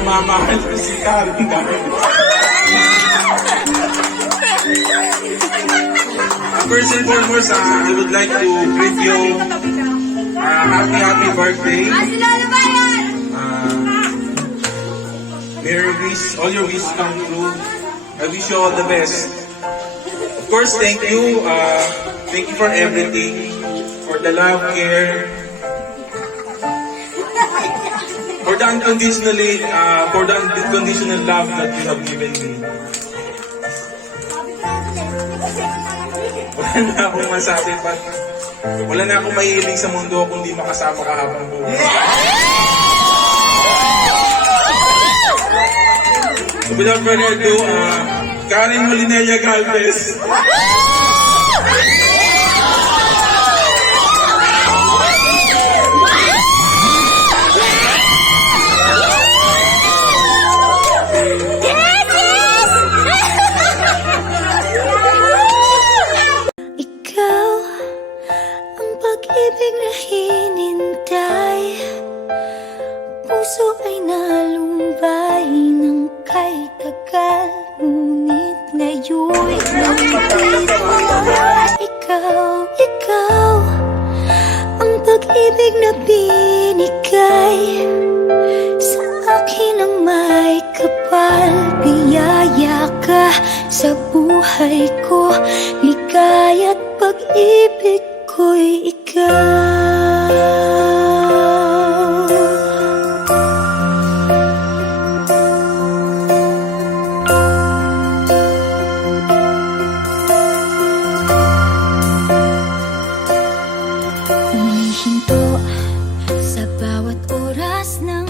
namamahal ko si Karen. First and foremost, I would like to greet you happy birthday. May all your wishes come true. I wish you all the best. Of course, thank you. Thank you for everything. For the love, care. For the unconditional love that you have given me. Wala na akong masabi pa. Wala na akong mahihiling sa mundo kung di makasama ka habang buhay. So without further ado, Karen Molinella Galvez. Pag-ibig na hinintay, puso ay nalumbay ng kay tagal, ngunit ngayon'y nandito. Ikaw, ang pag-ibig na binigay sa akin ang may kapal. Biyaya ka sa buhay ko, ligaya't pag-ibig ko'y ikaw. Humihinto sa bawat oras ng